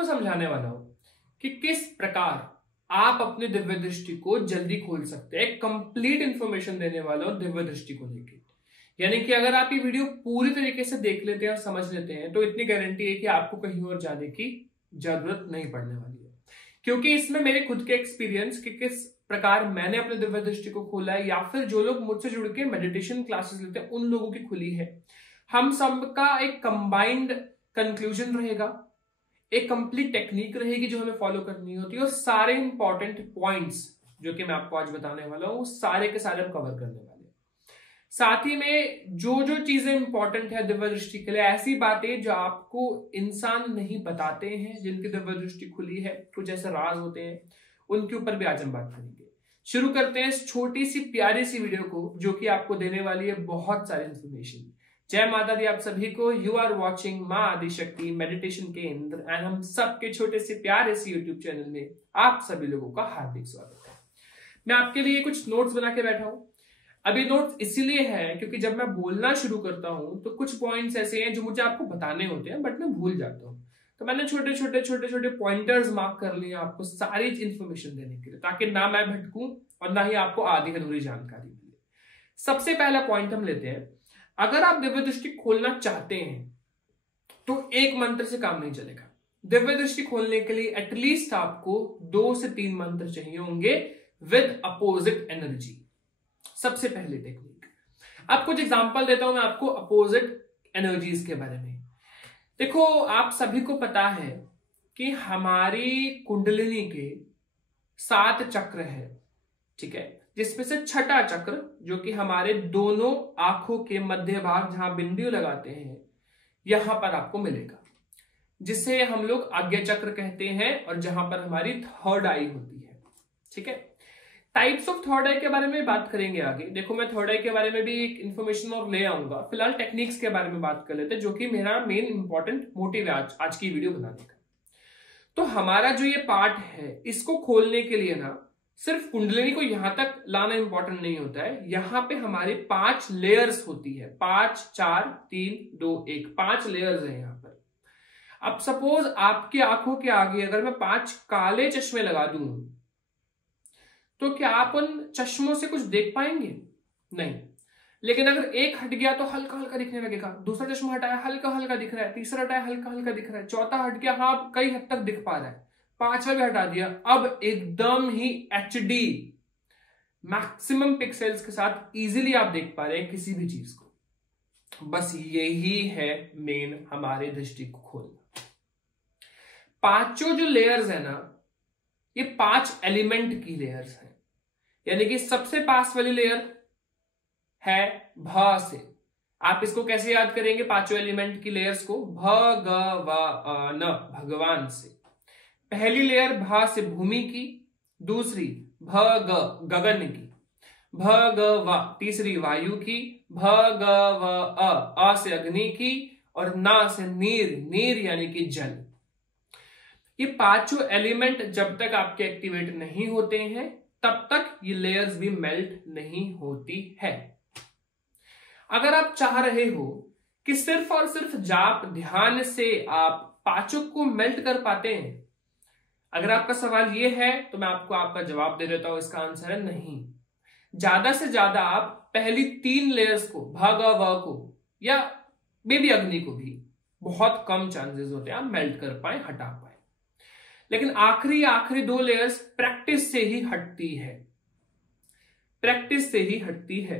आपको समझाने वाला हूं कि किस प्रकार आप अपने दिव्य दृष्टि को जल्दी खोल सकते हैं। कंप्लीट इंफॉर्मेशन देने वाला हूं दिव्य दृष्टि को लेकर। यानी कि अगर आप ये वीडियो पूरी तरीके से देख लेते हैं और समझ लेते हैं तो इतनी गारंटी है कि आपको कहीं और जाने की जरूरत नहीं पड़ने वाली है, क्योंकि इसमें मेरे खुद के एक्सपीरियंस कि किस प्रकार मैंने अपने दिव्य दृष्टि को खोला है, या फिर जो लोग मुझसे जुड़ के मेडिटेशन क्लासेस लेते हैं उन लोगों की खुली है। हम सबका एक कंबाइंड कंक्लूजन रहेगा, एक कंप्लीट टेक्निक रहेगी जो हमें फॉलो करनी होती है, और सारे इंपॉर्टेंट पॉइंट्स जो कि मैं आपको आज बताने वाला हूं सारे के सारे हम कवर करने वाले हैं। साथ ही में जो जो चीजें इंपॉर्टेंट है दिव्य दृष्टि के लिए, ऐसी बातें जो आपको इंसान नहीं बताते हैं, जिनकी दिव्य दृष्टि खुली है, कुछ ऐसे राज होते हैं, उनके ऊपर भी आज हम बात करेंगे। शुरू करते हैं इस छोटी सी प्यारी सी वीडियो को जो कि आपको देने वाली है बहुत सारी इंफॉर्मेशन। जय माता दी आप सभी को। यू आर वॉचिंग मां आदिशक्ति मेडिटेशन केंद्र एंड हम सबके छोटे से प्यारे से यूट्यूब चैनल में आप सभी लोगों का हार्दिक स्वागत है। मैं आपके लिए कुछ नोट्स बना के बैठा हूं। अभी नोट्स इसीलिए है क्योंकि जब मैं बोलना शुरू करता हूं तो कुछ पॉइंट्स ऐसे हैं जो मुझे आपको बताने होते हैं बट मैं भूल जाता हूं, तो मैंने छोटे छोटे पॉइंटर्स मार्क कर लिए आपको सारी इंफॉर्मेशन देने के लिए, ताकि ना मैं भटकूं और ना ही आपको आधी अधूरी जानकारी मिले। सबसे पहला पॉइंट हम लेते हैं, अगर आप दिव्य दृष्टि खोलना चाहते हैं तो एक मंत्र से काम नहीं चलेगा। दिव्य दृष्टि खोलने के लिए एटलीस्ट आपको 2 से 3 मंत्र चाहिए होंगे विद अपोजिट एनर्जी। सबसे पहली टेक्निक, अब कुछ एग्जांपल देता हूं मैं आपको अपोजिट एनर्जीज के बारे में। देखो, आप सभी को पता है कि हमारी कुंडलिनी के 7 चक्र है, ठीक है, जिसमें से छठा चक्र जो कि हमारे दोनों आंखों के मध्य भाग जहां बिंदु लगाते हैं यहां पर आपको मिलेगा, जिसे हम लोग आज्ञा चक्र कहते हैं और जहां पर हमारी थर्ड आई होती है। ठीक है, टाइप्स ऑफ थर्ड आई के बारे में बात करेंगे आगे। देखो, मैं थर्ड आई के बारे में भी एक इन्फॉर्मेशन और ले आऊंगा। फिलहाल टेक्निक्स के बारे में बात कर लेते हैं जो कि मेरा मेन इंपॉर्टेंट मोटिव है आज की वीडियो बनाने का। तो हमारा जो ये पार्ट है इसको खोलने के लिए ना सिर्फ कुंडलिनी को यहां तक लाना इंपॉर्टेंट नहीं होता है, यहां पे हमारी 5 लेयर्स होती है। 5 4 3 2 1 5 लेयर्स है यहां पर। अब सपोज आपकी आंखों के आगे अगर मैं 5 काले चश्मे लगा दूं तो क्या आप उन चश्मों से कुछ देख पाएंगे? नहीं। लेकिन अगर एक हट गया तो हल्का हल्का दिखने लगेगा, दूसरा चश्मा हटाया हल्का हल्का दिख रहा है, तीसरा हटाया हल्का हल्का दिख रहा है, चौथा हट गया, हाँ कई हद तक दिख पा रहा है, 5वां भी हटा दिया, अब एकदम ही HD मैक्सिमम पिक्सेल्स के साथ इजीली आप देख पा रहे हैं किसी भी चीज को। बस यही है मेन हमारे दृष्टि को खोलना। 5 जो लेयर्स है ना, ये 5 एलिमेंट की लेयर्स हैं। यानी कि सबसे पास वाली लेयर है भ से। आप इसको कैसे याद करेंगे 5 एलिमेंट की लेयर्स को? भगवान, भगवान से। पहली लेयर भ से भूमि की, दूसरी भग गगन की, भगव तीसरी वायु की, भगव अ से अग्नि की, और ना से नीर, नीर यानी कि जल। ये 5 एलिमेंट जब तक आपके एक्टिवेट नहीं होते हैं तब तक ये लेयर्स भी मेल्ट नहीं होती है। अगर आप चाह रहे हो कि सिर्फ और सिर्फ जाप ध्यान से आप 5 को मेल्ट कर पाते हैं, अगर आपका सवाल ये है तो मैं आपको आपका जवाब दे देता हूं, इसका आंसर है नहीं। ज्यादा से ज्यादा आप पहली 3 लेयर्स को, भगव को या बेबी अग्नि को भी बहुत कम चांसेस होते हैं आप मेल्ट कर पाए, हटा पाए। लेकिन आखिरी 2 लेयर्स प्रैक्टिस से ही हटती है, प्रैक्टिस से ही हटती है।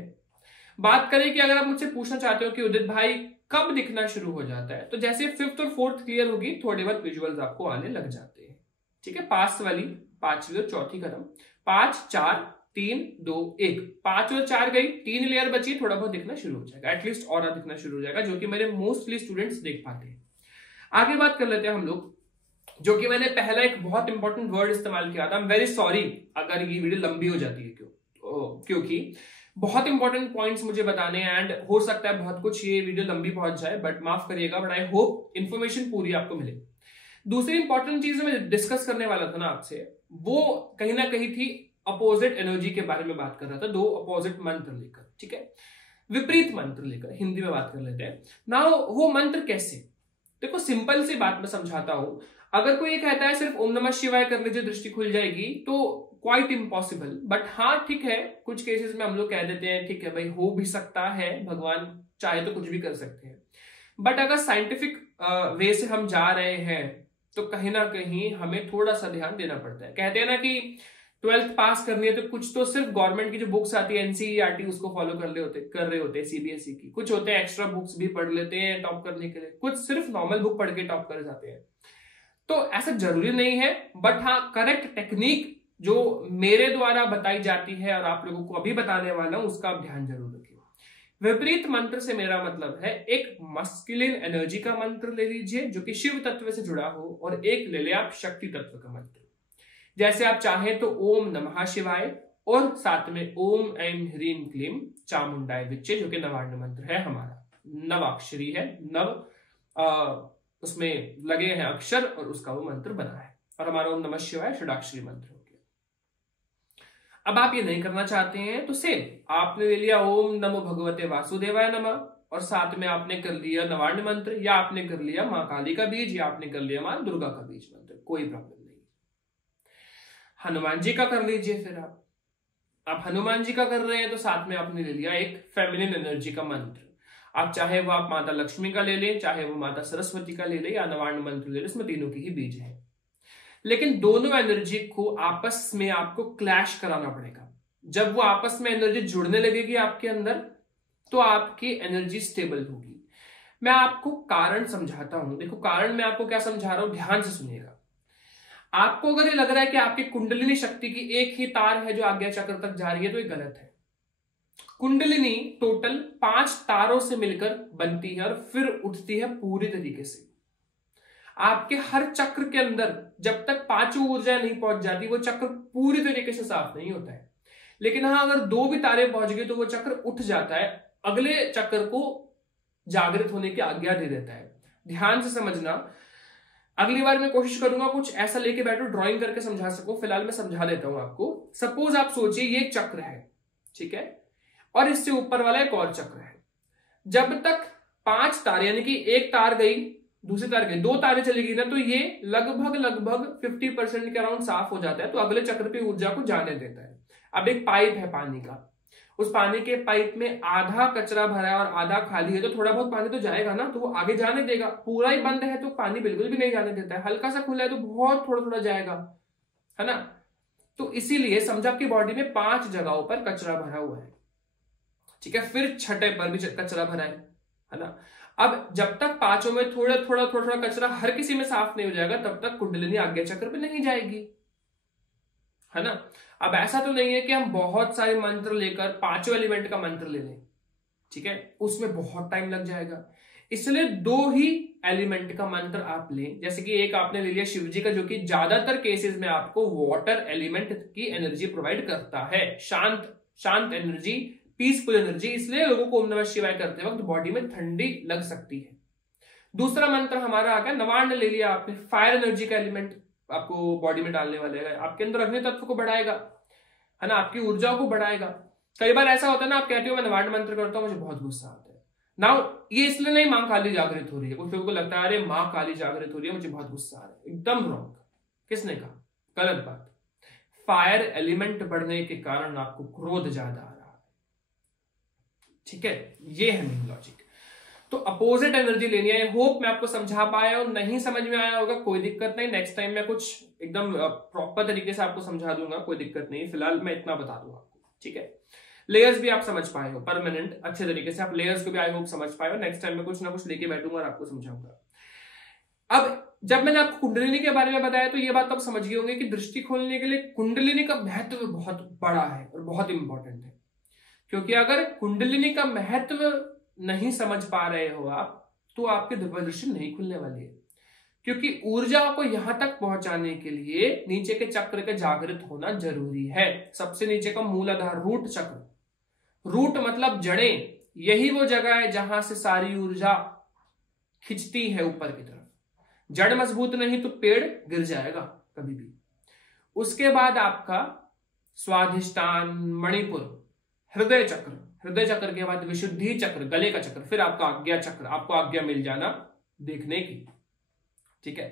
बात करें कि अगर आप मुझसे पूछना चाहते हो कि उदित भाई कब दिखना शुरू हो जाता है, तो जैसे 5th और 4th क्लियर होगी थोड़े बहुत विजुअल्स आपको आने लग जाते हैं। ठीक है, पास वाली 5वीं और चौथी खत्म, 5 4 3 2 1, 5 और 4 गई, 3 लेयर बची, थोड़ा बहुत दिखना शुरू हो जाएगा, एटलीस्ट ऑरा दिखना शुरू हो जाएगा, जो कि मेरे मोस्टली स्टूडेंट्स देख पाते हैं। आगे बात कर लेते हैं हम लोग, जो कि मैंने पहला एक बहुत इंपॉर्टेंट वर्ड इस्तेमाल किया था। आई एम वेरी सॉरी अगर ये वीडियो लंबी हो जाती है, क्योंकि बहुत इंपॉर्टेंट पॉइंट्स मुझे बताने हैं एंड हो सकता है बहुत कुछ ये वीडियो लंबी पहुंच जाए, बट माफ करिएगा, बट आई होप इंफॉर्मेशन पूरी आपको मिले। दूसरी इंपॉर्टेंट चीज मैं डिस्कस करने वाला था ना आपसे, वो कहीं ना कहीं थी अपोजिट एनर्जी के बारे में बात कर रहा था, 2 अपोजिट मंत्र लेकर, ठीक है, विपरीत मंत्र लेकर, हिंदी में बात कर लेते हैं ना। वो मंत्र कैसे? देखो, सिंपल सी बात मैं समझाता हूं। अगर कोई ये कहता है सिर्फ ओम नमः शिवाय कर लीजिए दृष्टि खुल जाएगी, तो क्वाइट इम्पॉसिबल। बट हाँ ठीक है, कुछ केसेस में हम लोग कह देते हैं ठीक है भाई हो भी सकता है, भगवान चाहे तो कुछ भी कर सकते हैं। बट अगर साइंटिफिक वे से हम जा रहे हैं तो कहीं ना कहीं हमें थोड़ा सा ध्यान देना पड़ता है। कहते हैं ना कि 12th पास करनी है तो कुछ तो सिर्फ गवर्नमेंट की जो बुक्स आती है एनसीईआरटी उसको फॉलो कर रहे होते हैं सीबीएसई की, कुछ होते हैं एक्स्ट्रा बुक्स भी पढ़ लेते हैं टॉप करने के लिए, कुछ सिर्फ नॉर्मल बुक पढ़ के टॉप कर जाते हैं। तो ऐसा जरूरी नहीं है, बट हाँ करेक्ट टेक्निक जो मेरे द्वारा बताई जाती है और आप लोगों को अभी बताने वाला हूं उसका आप ध्यान जरूर रखिए। विपरीत मंत्र से मेरा मतलब है एक मस्कुलिन एनर्जी का मंत्र ले लीजिए जो कि शिव तत्व से जुड़ा हो, और एक ले ले आप शक्ति तत्व का मंत्र। जैसे आप चाहें तो ओम नमः शिवाय और साथ में ओम ऐं ह्रीं क्लीं चामुंडाय विच्चे जो कि नवार्ण मंत्र है हमारा, नवाक्षरी है, उसमें लगे हैं अक्षर और उसका वो मंत्र बना है, और हमारा ओम नमः शिवाय षडाक्षरी मंत्र हो गया। अब आप ये नहीं करना चाहते हैं तो सेम आपने ले लिया ओम नमो भगवते वासुदेवाय नमः और साथ में आपने कर लिया नवार्ण मंत्र, या आपने कर लिया मां काली का बीज, या आपने कर लिया मां दुर्गा का बीज मंत्र, कोई प्रॉब्लम नहीं। हनुमान जी का कर लीजिए, फिर आप हनुमान जी का कर रहे हैं तो साथ में आपने ले लिया एक फेमिनिन एनर्जी का मंत्र। आप चाहे वो आप माता लक्ष्मी का ले लें, चाहे वो माता सरस्वती का ले लें, या नवार्ण मंत्र ले लें, इसमें तीनों की ही बीज है। लेकिन दोनों एनर्जी को आपस में आपको क्लैश कराना पड़ेगा। जब वो आपस में एनर्जी जुड़ने लगेगी आपके अंदर तो आपकी एनर्जी स्टेबल होगी। मैं आपको कारण समझाता हूं, देखो कारण मैं आपको क्या समझा रहा हूं, ध्यान से सुनिएगा। आपको अगर ये लग रहा है कि आपकी कुंडलिनी शक्ति की एक ही तार है जो आज्ञा चक्र तक जा रही है तो ये गलत है। कुंडलिनी टोटल 5 तारों से मिलकर बनती है और फिर उठती है पूरी तरीके से। आपके हर चक्र के अंदर जब तक 5 ऊर्जा नहीं पहुंच जाती वो चक्र पूरी तरीके से साफ नहीं होता है। लेकिन हाँ अगर 2 भी तारे पहुंच गई तो वो चक्र उठ जाता है, अगले चक्र को जागृत होने की आज्ञा दे देता है। ध्यान से समझना, अगली बार मैं कोशिश करूंगा कुछ ऐसा लेके बैठो ड्राइंग करके समझा सकूं, फिलहाल मैं समझा देता हूं आपको। सपोज आप सोचिए ये एक चक्र है, ठीक है, और इससे ऊपर वाला एक और चक्र है। जब तक 5 तारे यानी कि एक तार गई दूसरी तार गई 2 तारे चली गई ना तो ये लगभग 50% के अराउंड साफ हो जाता है, तो अगले चक्र पे ऊर्जा को जाने देता है। अब एक पाइप है पानी का, उस पानी के पाइप में आधा कचरा भरा है और आधा खाली है, तो थोड़ा बहुत पानी तो जाएगा ना, तो वो आगे जाने देगा। पूरा ही बंद है तो पानी बिल्कुल भी नहीं जाने देता है, हल्का सा खुला है तो बहुत थोड़ा थोड़ा जाएगा, है ना। तो इसीलिए समझा आपकी बॉडी में 5 जगहों पर कचरा भरा हुआ है, ठीक है, फिर छठे पर भी कचरा भरा है ना। अब जब तक 5 में थोड़ा थोड़ा कचरा हर किसी में साफ नहीं हो जाएगा तब तक कुंडलिनी आज्ञा चक्र पे नहीं जाएगी, है ना। अब ऐसा तो नहीं है कि हम बहुत सारे मंत्र लेकर 5 एलिमेंट का मंत्र ले लें, ठीक है, उसमें बहुत टाइम लग जाएगा। इसलिए 2 ही एलिमेंट का मंत्र आप लें। जैसे कि एक आपने ले लिया शिव जी का जो कि ज्यादातर केसेस में आपको वाटर एलिमेंट की एनर्जी प्रोवाइड करता है, शांत एनर्जी, पीसफुल एनर्जी, इसलिए लोगों को ओम नमः शिवाय करते वक्त बॉडी में ठंडी लग सकती है। दूसरा मंत्र हमारा आ गया नवार्ण, ले लिया आपने, फायर एनर्जी का एलिमेंट आपको बॉडी में डालने वाले है, आपके अंदर अग्नि तत्व को बढ़ाएगा, है ना, आपकी ऊर्जा को बढ़ाएगा। कई बार ऐसा होता है ना, आप कहते हो मैं नवार्ण मंत्र करता हूं मुझे बहुत गुस्सा आता है। नाउ ये इसलिए नहीं मां काली जागृत हो रही है, कुछ लोगों को लगता है अरे मां काली जागृत हो रही है मुझे बहुत गुस्सा आ रहा है, एकदम रॉन्ग। किसने कहा? गलत बात। फायर एलिमेंट बढ़ने के कारण आपको क्रोध ज्यादा आ रहा है, ठीक है, ये है मेन लॉजिक। तो अपोजिट एनर्जी लेनी है। होप मैं आपको समझा पाया और नहीं समझ में आया होगा कोई दिक्कत नहीं, नेक्स्ट टाइम मैं कुछ एकदम प्रॉपर तरीके से आपको समझा दूंगा, कोई दिक्कत नहीं, फिलहाल मैं इतना बता दूंगा आपको, ठीक है। लेयर्स भी आप समझ पाए हो परमानेंट अच्छे तरीके से, आप लेयर्स को भी आई होप समझ पाए हो। नेक्स्ट टाइम मैं कुछ ना कुछ लेके बैठूंगा और आपको समझाऊंगा। अब जब मैंने आपको कुंडलिनी के बारे में बताया तो ये बात आप समझ गए होंगे कि दृष्टि खोलने के लिए कुंडलिनी का महत्व बहुत बड़ा है और बहुत इंपॉर्टेंट है। क्योंकि अगर कुंडलिनी का महत्व नहीं समझ पा रहे हो आप तो आपकी दिव्य दृष्टि नहीं खुलने वाली है। क्योंकि ऊर्जा को यहां तक पहुंचाने के लिए नीचे के चक्र का जागृत होना जरूरी है। सबसे नीचे का मूलाधार रूट चक्र, रूट मतलब जड़ें, यही वो जगह है जहां से सारी ऊर्जा खिंचती है ऊपर की तरफ। जड़ मजबूत नहीं तो पेड़ गिर जाएगा कभी भी। उसके बाद आपका स्वाधिष्ठान, मणिपुर, हृदय चक्र, हृदय चक्र के बाद विशुद्धि चक्र, गले का चक्र, फिर आपका आज्ञा चक्र, आपको आज्ञा मिल जाना देखने की, ठीक है।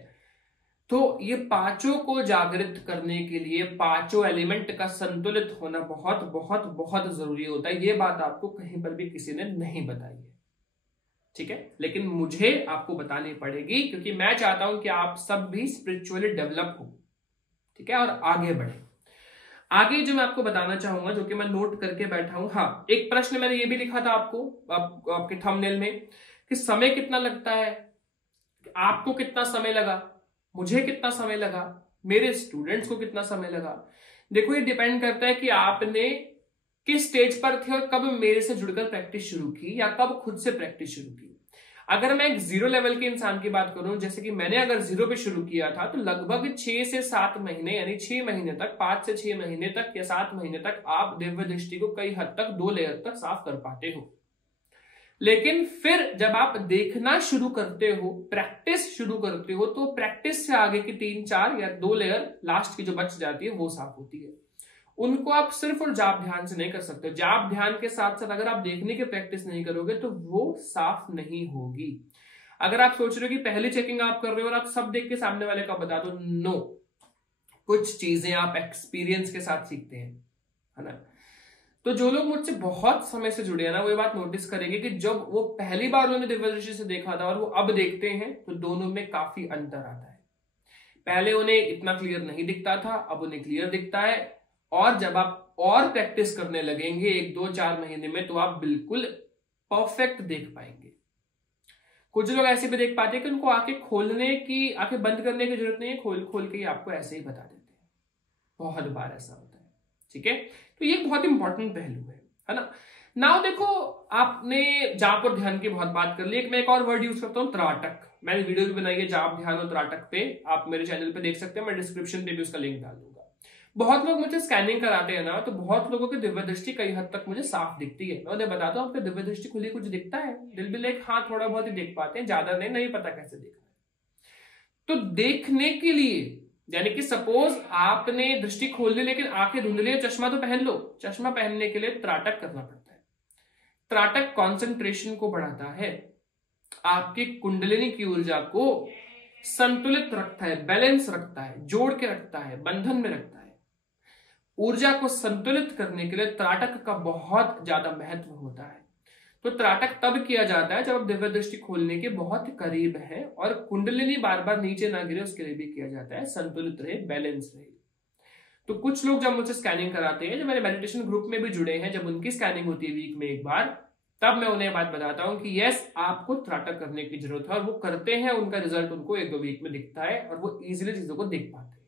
तो ये पांचों को जागृत करने के लिए पांचों एलिमेंट का संतुलित होना बहुत बहुत बहुत जरूरी होता है। ये बात आपको कहीं पर भी किसी ने नहीं बताई है, ठीक है, लेकिन मुझे आपको बतानी पड़ेगी क्योंकि मैं चाहता हूं कि आप सब भी स्पिरिचुअली डेवलप हो, ठीक है, और आगे बढ़े। आगे जो मैं आपको बताना चाहूंगा, जो कि मैं नोट करके बैठा हूं, हाँ, एक प्रश्न मैंने ये भी लिखा था आपके थंबनेल में कि समय कितना लगता है, आपको कितना समय लगा, मुझे कितना समय लगा, मेरे स्टूडेंट्स को कितना समय लगा। देखो ये डिपेंड करता है कि आपने किस स्टेज पर थे और कब मेरे से जुड़कर प्रैक्टिस शुरू की या कब खुद से प्रैक्टिस शुरू की। अगर मैं एक 0 लेवल के इंसान की बात करूं, जैसे कि मैंने अगर 0 पे शुरू किया था, तो लगभग 6 से 7 महीने यानी 6 महीने तक, 5 से 6 महीने तक या 7 महीने तक आप दिव्य दृष्टि को कई हद तक 2 लेयर तक साफ कर पाते हो। लेकिन फिर जब आप देखना शुरू करते हो, प्रैक्टिस शुरू करते हो, तो प्रैक्टिस से आगे की 3, 4 या 2 लेयर लास्ट की जो बच जाती है वो साफ होती है। उनको आप सिर्फ और जाप ध्यान से नहीं कर सकते। जाप ध्यान के साथ साथ अगर आप देखने की प्रैक्टिस नहीं करोगे तो वो साफ नहीं होगी। अगर आप सोच रहे हो कि पहली चेकिंग आप कर रहे हो और आप सब देख के सामने वाले का बता दो, नो, कुछ चीजें आप एक्सपीरियंस के साथ सीखते हैं, है ना। तो जो लोग मुझसे बहुत समय से जुड़े हैं ना, वो ये बात नोटिस करेंगे कि जब वो पहली बार उन्होंने दिव्य दृष्टि से देखा था और वो अब देखते हैं तो दोनों में काफी अंतर आता है। पहले उन्हें इतना क्लियर नहीं दिखता था, अब उन्हें क्लियर दिखता है। और जब आप और प्रैक्टिस करने लगेंगे 1, 2, 4 महीने में, तो आप बिल्कुल परफेक्ट देख पाएंगे। कुछ लोग ऐसे भी देख पाते हैं कि उनको आंखें खोलने की, आंखें बंद करने की जरूरत नहीं है, खोल के ही आपको ऐसे ही बता देते हैं। बहुत बार ऐसा होता है, ठीक है। तो ये बहुत इंपॉर्टेंट पहलू है ना। नाउ देखो, आपने जाप और ध्यान की बहुत बात कर ली। मैं एक और वर्ड यूज करता हूं, त्राटक। मैंने वीडियो भी बनाई है जाप, ध्यान और त्राटक पे, आप मेरे चैनल पे देख सकते हैं, मैं डिस्क्रिप्शन पे भी उसका लिंक डाल दूंगा। बहुत लोग मुझे स्कैनिंग कराते हैं ना, तो बहुत लोगों की दिव्य दृष्टि कई हद तक मुझे साफ दिखती है। मैं उन्हें बताता हूँ आपकी दिव्य दृष्टि खुली कुछ दिखता है, दिल भी लाइक हाँ थोड़ा बहुत ही देख पाते हैं, ज्यादा नहीं पता कैसे देखना है। तो देखने के लिए, यानी कि सपोज आपने दृष्टि खोल ली लेकिन आंखें धुंधली, चश्मा तो पहन लो, चश्मा पहनने के लिए त्राटक करना पड़ता है। त्राटक कॉन्सेंट्रेशन को बढ़ाता है, आपकी कुंडलिनी की ऊर्जा को संतुलित रखता है, बैलेंस रखता है, जोड़ के रखता है, बंधन में रखता है। ऊर्जा को संतुलित करने के लिए त्राटक का बहुत ज्यादा महत्व होता है। तो त्राटक तब किया जाता है जब आप दिव्य दृष्टि खोलने के बहुत करीब है और कुंडलिनी बार बार नीचे ना गिरे, उसके लिए भी किया जाता है, संतुलित रहे, बैलेंस रहे। तो कुछ लोग जब मुझसे स्कैनिंग कराते हैं, जब मेरे मेडिटेशन ग्रुप में भी जुड़े हैं, जब उनकी स्कैनिंग होती है वीक में एक बार, तब मैं उन्हें बात बताता हूं कि यस, आपको त्राटक करने की जरूरत है, और वो करते हैं, उनका रिजल्ट उनको 1-2 वीक में दिखता है और वो इजीली चीजों को देख पाते हैं,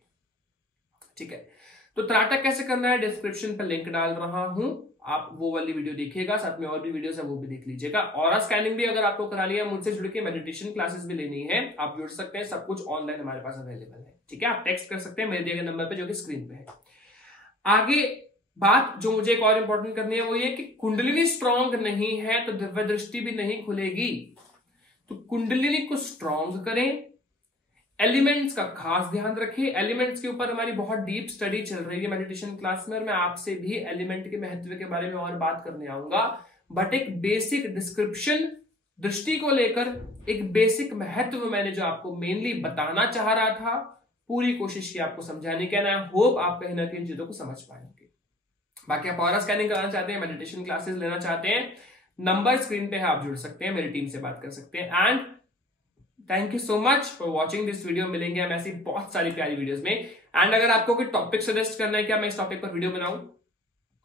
ठीक है। तो त्राटक कैसे करना है, डिस्क्रिप्शन पर लिंक डाल रहा हूं, आप वो वाली वीडियो देखिएगा, साथ में और भी वीडियोस है वो भी देख लीजिएगा। और स्कैनिंग भी अगर आपको करानी है, मुझसे जुड़ के मेडिटेशन क्लासेस भी लेनी है, आप जुड़ सकते हैं, सब कुछ ऑनलाइन हमारे पास अवेलेबल है, ठीक है। आप टेक्स्ट कर सकते हैं मेरे दिए गए नंबर पे जो कि स्क्रीन पे है। आगे बात जो मुझे एक और इंपॉर्टेंट करनी है वो ये कि कुंडलिनी स्ट्रांग नहीं है तो दिव्य दृष्टि भी नहीं खुलेगी। तो कुंडलिनी को स्ट्रांग करें, एलिमेंट्स का खास ध्यान रखें। एलिमेंट्स के ऊपर हमारी बहुत डीप स्टडी चल रही है मेडिटेशन क्लास में, और मैं आपसे भी एलिमेंट के महत्व के बारे में और बात करने आऊंगा। बट एक बेसिक डिस्क्रिप्शन दृष्टि को लेकर, एक बेसिक महत्व मैंने जो आपको मेनली बताना चाह रहा था, पूरी कोशिश की आपको समझाने की। आई होप आप कहीं ना कहीं चीजों को समझ पाएंगे। बाकी आप और स्कैनिंग कराना चाहते हैं, मेडिटेशन क्लासेस लेना चाहते हैं, नंबर स्क्रीन पे है, आप जुड़ सकते हैं, मेरी टीम से बात कर सकते हैं। And thank you so much for watching this video. मिलेंगे हम ऐसी बहुत सारी प्यारी वीडियोस में। एंड अगर आपको कोई टॉपिक सजेस्ट करना है, क्या मैं इस टॉपिक पर वीडियो बनाऊं,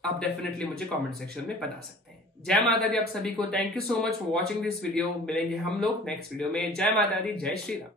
आप डेफिनेटली मुझे कमेंट सेक्शन में बता सकते हैं। जय माता दी आप सभी को, thank you so much for watching this video. मिलेंगे हम लोग नेक्स्ट वीडियो में। जय माता दी, जय श्री राम।